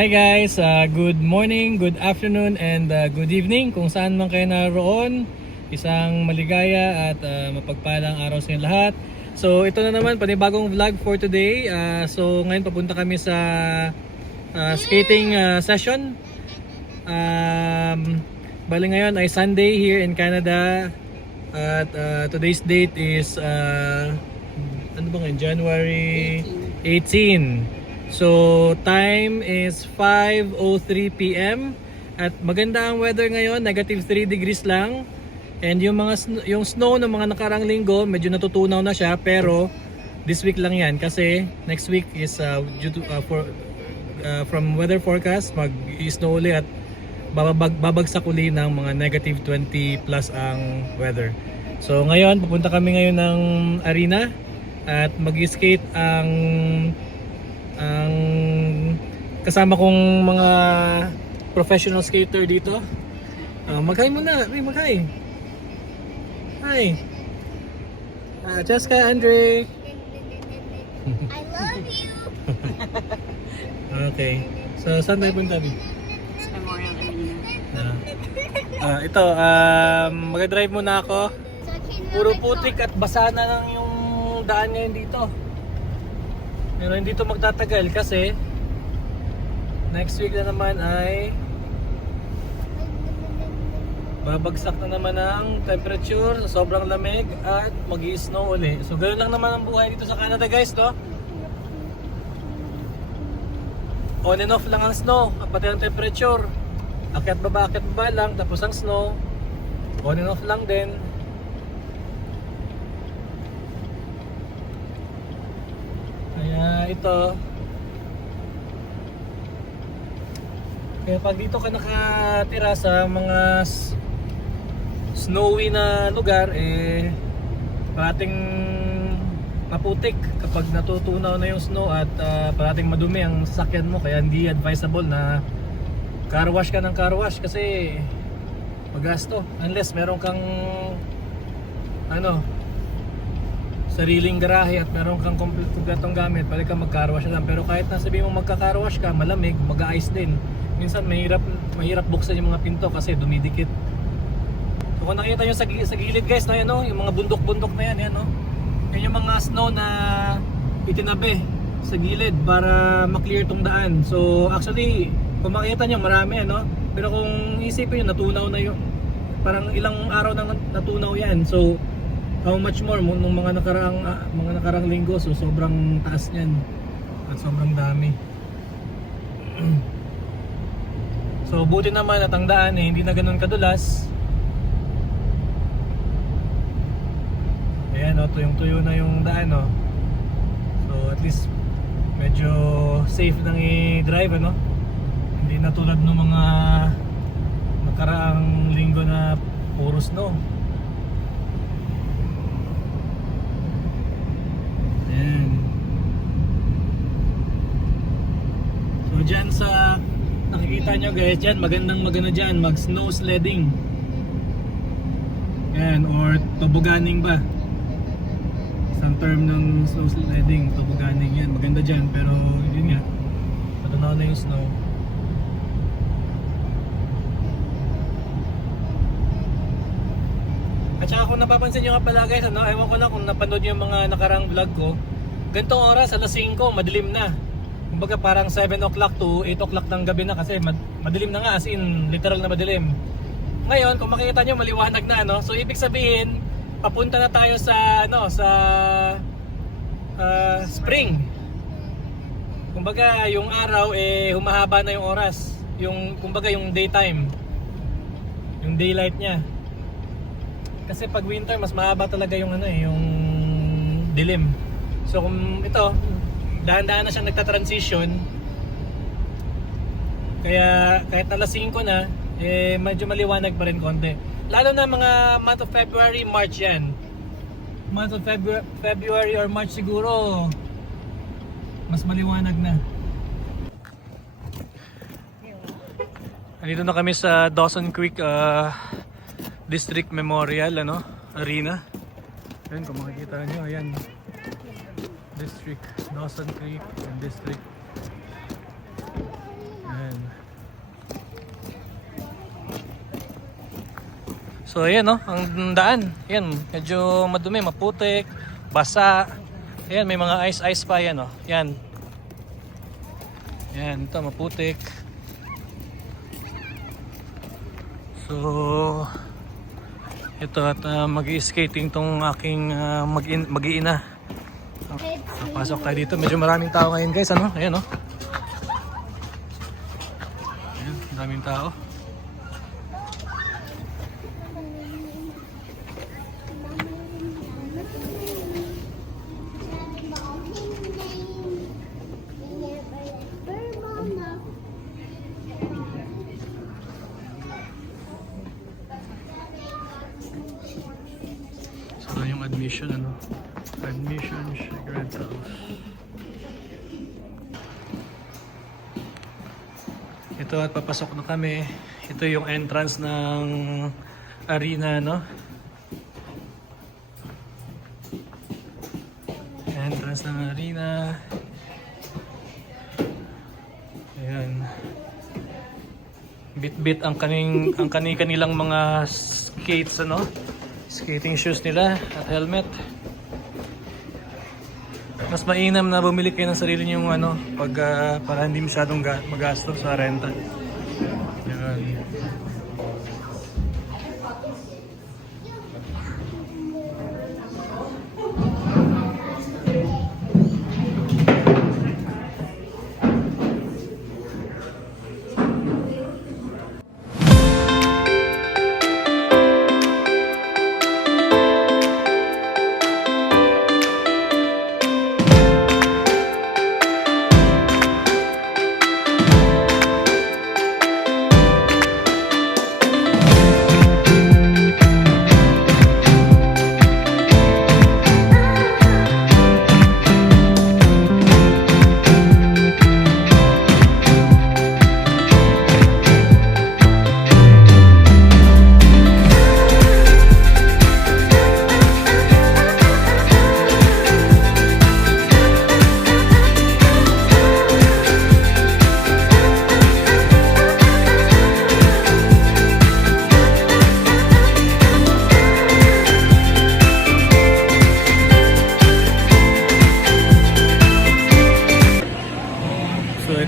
Hi guys, good morning, good afternoon, and good evening kung saan man kayo naroon. Isang maligaya at mapagpalang araw sa inyo lahat. So ito na naman, panibagong vlog for today. So ngayon papunta kami sa skating session. Bali ngayon ay Sunday here in Canada. At today's date is ano ba ngayon? January 18. So time is 5:03 PM at maganda ang weather ngayon, negative 3 degrees lang. And yung snow ng mga nakarang linggo, medyo natutunaw na siya, pero this week lang 'yan kasi next week is due to from weather forecast mag-snow ulit at babagsak uli ng mga negative 20 plus ang weather. So ngayon pupunta kami ngayon ng arena at mag-skate ang kasama kong mga professional skater dito. Mag-hi muna. Mag-hi. Hi. Jessica, Andre. I love you. Okay. So, saan tayo punta? Sa Memorial Arena. Ito, mag-drive muna ako. Puro putik at basa na lang yung daan ngayon dito. Pero hindi to magtatagal kasi next week na naman ay babagsak na naman ang temperature, sobrang lamig at mag-i-snow uli. So ganoon lang naman ang buhay dito sa Canada guys, no? On and off lang ang snow, pati ang temperature. Akyat baba lang, tapos ang snow. On and off lang din. Kaya ito, kaya pag dito ka nakatira sa mga snowy na lugar, parating maputik kapag natutunaw na yung snow at parating madumi ang sasakyan mo, kaya hindi advisable na car wash ka ng car wash kasi magasto unless meron kang sariling garahe at meron kang kompletong gamit, pwede kang mag-car wash lang. Pero kahit nasabihin mo magka-car wash ka, malamig, mag-ice din. Minsan mahirap buksan yung mga pinto kasi dumidikit. So kung nakita nyo sa gilid guys, na yan, yung mga bundok-bundok na yan, yan yung mga snow na itinabi sa gilid para maklear tong daan. So actually, kung makita nyo marami, pero kung isipin nyo, natunaw na yun. Parang ilang araw nang natunaw yan. So how much more nung mga nakarang linggo, so sobrang taas niyan at sobrang dami. So buti naman at ang daan hindi na ganoon kadulas. Ayan, tuyong-tuyo na yung daan, so at least medyo safe nang i-drive, hindi na tulad ng mga nakaraang linggo na puro snow. So dyan sa nakikita nyo guys, dyan maganda dyan mag snow sledding yan, or toboganing ba, isang term ng snow sledding, toboganing yan, maganda dyan. Pero yun nga, matunaw na yung snow. At saka kung napapansin nyo nga pala guys, ewan ko lang kung napanood nyo yung mga nakarang vlog ko, ganitong oras, alas 5, madilim na. Kumbaga parang 7 o'clock to 8 o'clock ng gabi na kasi madilim na nga, as in literal na madilim. Ngayon, kung makikita nyo, maliwanag na, so ibig sabihin, papunta na tayo sa spring. Kumbaga yung araw humahaba na yung oras, kumbaga yung daytime, yung daylight niya. Kasi pag winter mas mahaba talaga yung yung dilim. So kung ito, dahan-dahan na siyang nagta-transition. Kaya kahit alas 5 na, medyo maliwanag pa rin konti. Lalo na mga month of February, March yan. Month of February or March siguro, mas maliwanag na. Andito na kami sa Dawson Creek District Memorial Arena. Ayun, kung makikita nyo, ayan. District, Dawson Creek and District. So ayan no, ang daan. Ayan, medyo madumi, maputik, basa. Ayan, may mga ice pa yan oh. Yan. Yan, ito maputik. So ito at mag-i-skating tong aking mag-iina. Pasok tayo dito. Medyo maraming tao ngayon guys, ano? Ayan oh. Ayan, maraming tao. So yung admission ano? Admission Red House. Ito at papasok na kami. Ito yung entrance ng arena no? Entrance ng arena. Ayan. Bit-bit ang kanilang mga skates ano? Skating shoes nila at helmet. Mas mainam na bumili kayo ng sarili niyong ano pag para hindi masyadong magastos sa renta. Yan.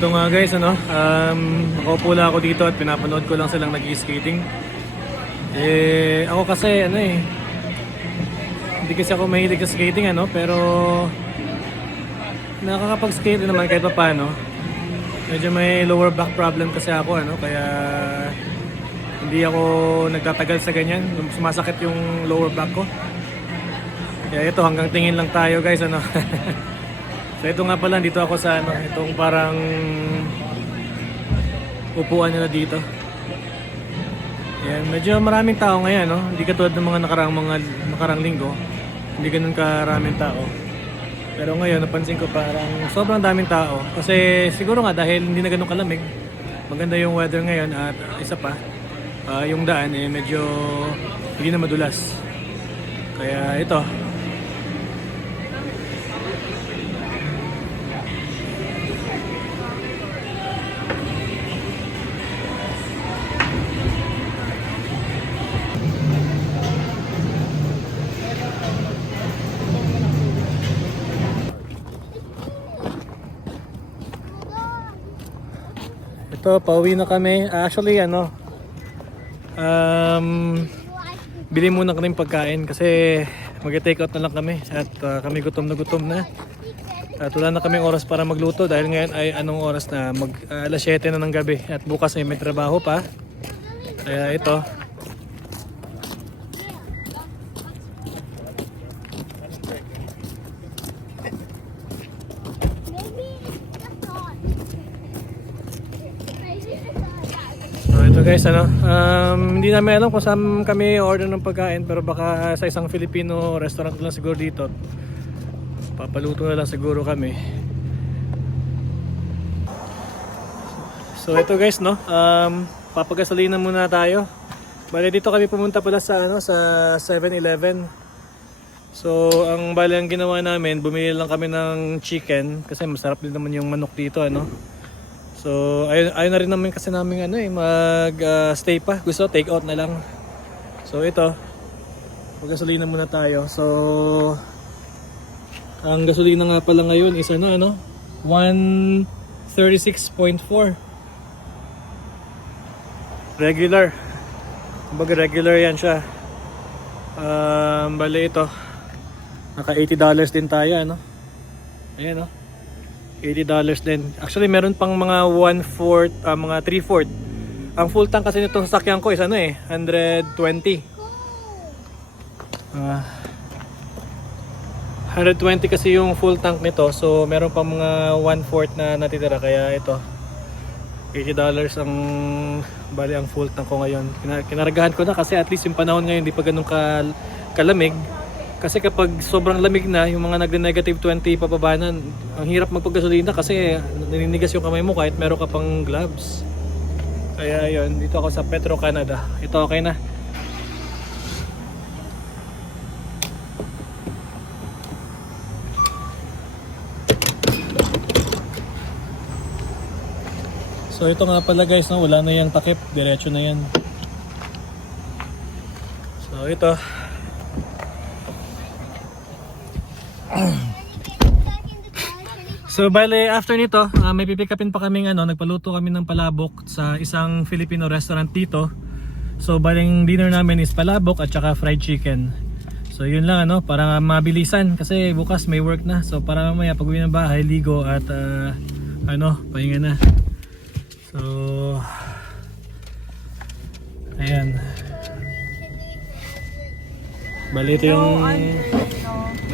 Ito nga guys, ano, nakaupo lang ako dito at pinapanood ko lang silang nag-skating. Ako kasi, hindi kasi ako mahilig sa skating, pero nakakapag-skate naman kahit pa paano. Medyo may lower back problem kasi ako, kaya hindi ako nagtatagal sa ganyan. Sumasakit yung lower back ko. Kaya ito, hanggang tingin lang tayo guys, So ito nga pala, dito ako sa itong parang upuan nila dito. Yan, medyo maraming tao ngayon, Hindi katulad ng mga nakarang linggo. Hindi ganoon karaming tao. Pero ngayon, napansin ko parang sobrang daming tao. Kasi siguro nga dahil hindi na ganoon kalamig. Maganda yung weather ngayon at isa pa, yung daan medyo hindi na madulas. Kaya ito, pauwi na kami. Actually, bili muna kami pagkain kasi mag-take out na lang kami at kami gutom na. At wala na kaming oras para magluto dahil ngayon ay anong oras na alas 7 na ng gabi at bukas ay may trabaho pa. Kaya ito. So guys, hindi namin alam kung saan kami order ng pagkain pero baka sa isang Filipino restaurant lang siguro dito. Papaluto na lang siguro kami. So ito guys, papagasolina muna tayo. Bale dito kami pumunta pala sa sa 7-Eleven. So ang ginawa namin, bumili lang kami ng chicken kasi masarap din naman yung manok dito, So ayun na rin naman kasi namin mag stay pa. Gusto take out na lang. So ito, mag-gasolina muna tayo. So ang gasolina nga pala ngayon is ano 136.4 regular. Kumbaga regular yan siya. Bali ito, naka $80 din tayo, ano? Ayan, oh, $80 din. Actually meron pang mga 1/4, mga 3/4. Ang full tank kasi nitong sasakyan ko is 120. 120 kasi yung full tank nito, so meron pang mga 1/4 na natitira, kaya ito $80 ang bali ang full tank ko ngayon. Kinaragahan ko na kasi at least yung panahon ngayon di pa ganun kalamig. Kasi kapag sobrang lamig na, yung mga nagne-negative 20 pababa na, ang hirap magpagasolina kasi naninigas yung kamay mo kahit meron ka pang gloves. Kaya yun, dito ako sa Petro Canada. Ito okay na. So ito nga pala guys, no, wala na yung takip, diretso na yan. So ito. So bale after nito, may pipick upin pa kaming nagpaluto kami ng palabok sa isang Filipino restaurant dito. So baling dinner namin is palabok at saka fried chicken. So yun lang para mabilisan kasi bukas may work na. So para mamaya pag-uwi ng bahay, ligo at pahinga na. So ayan. Bali ito yung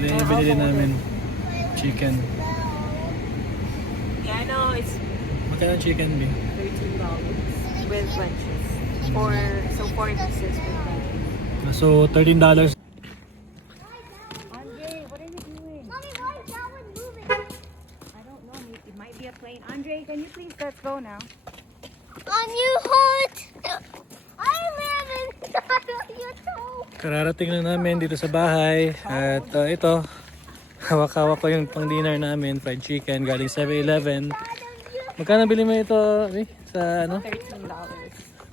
binili namin chicken. Yeah, I know it's Magkano chicken be? $13 with lunches. 4 pieces with lunches. So $13. Andre, what are you doing? Mommy, why is that one moving? I don't know. It might be a plane. Andre, can you please let's go now? On you hold. I'm having your toe. Kararating na namin dito sa bahay at ito, hawak-hawak ko yung pang dinner namin, fried chicken galing 7-Eleven. Magkano bili mo ito sa $13.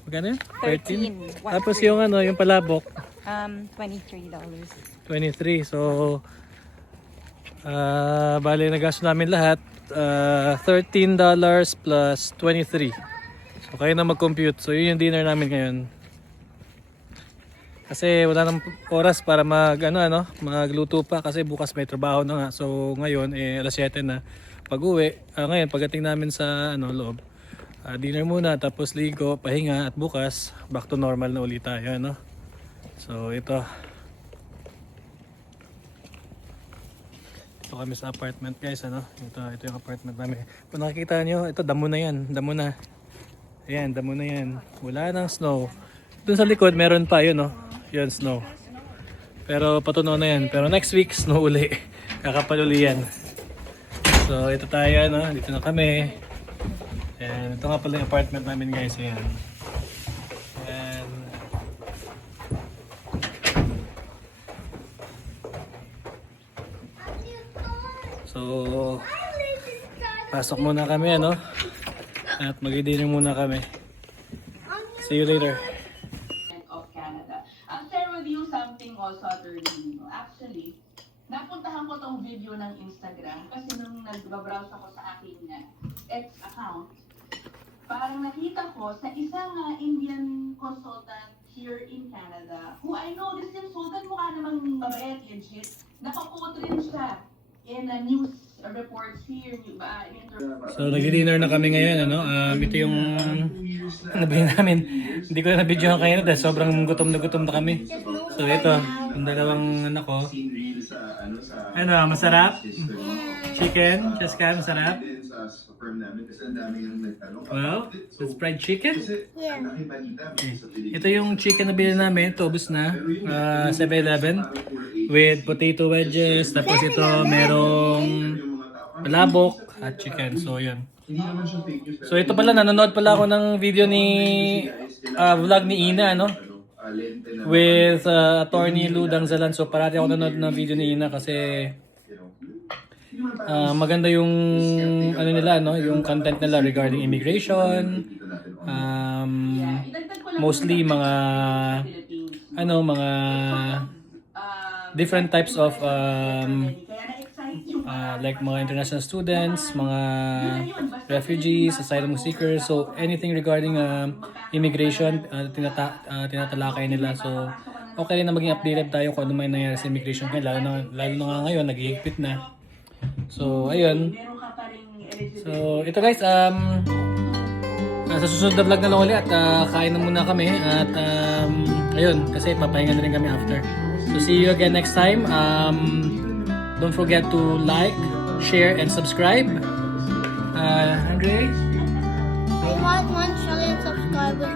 Magkano yun? 13. Tapos yung yung palabok, $23. 23. So bali nagasto namin lahat $13 plus 23. So kaya na mag-compute. So yun yung dinner namin ngayon. Kasi wala nang oras para magluto pa kasi bukas may trabaho na nga. So ngayon alas 7 na. Pag-uwi, ngayon pagdating namin sa loob, dinner muna tapos ligo, pahinga at bukas back to normal na ulit tayo, So ito kami sa apartment guys, ito yung apartment namin. Kung nakikita nyo, ito damo na yan, damo na. Ayan, damo na yan. Wala nang snow. Dun sa likod meron pa yun, yun snow. Pero patunaw na yan. Pero next week snow uli. Kakapal uli yan. So ito tayo, dito na kami. Ayan, ito nga pala yung apartment namin guys. Ayan. Ayan. So pasok muna kami, at mag-dinner muna kami. See you later. Of Canada. I'll share with you something also, Attorney. Actually, napuntahan ko tong video ng Instagram kasi nung nag-browse ako sa aking ex account, parang nakita ko sa isang Indian consultant here in Canada, who I know this consultant mukha namang mabait, legit. Nakakote rin siya in news reports here. So nag-dinner na kami ngayon, ito yung nabili namin. Hindi ko na na-videohan kayo dahil sobrang gutom na kami. So ito, yung dalawang anak ko. Masarap? Chicken? Cheska, masarap? Wow, it's fried chicken? Yeah. Ito yung chicken na bilhin namin, ito ubos na, 7-Eleven with potato wedges, tapos ito merong palabok at chicken, so yun. So ito pala, nanonood pala ako ng video vlog ni Ina, with attorney Ludang Zalan. So parati ako nanonood ng video ni Ina kasi maganda yung nila, yung content nila regarding immigration, mostly mga ano, mga different types of like mga international students, mga refugees, asylum seekers, so anything regarding immigration, tinatalakay nila. So okay rin na maging updated tayo kung ano may nangyari sa immigration ngayon, lalo na nga ngayon, naghihigpit na. So ayun. So ito guys, sa susunod na vlog na lang ulit at kain na muna kami at ayun, kasi papahinga na rin kami after. So see you again next time. Don't forget to like, share, and subscribe. Andre? I want 1 trillion subscribers.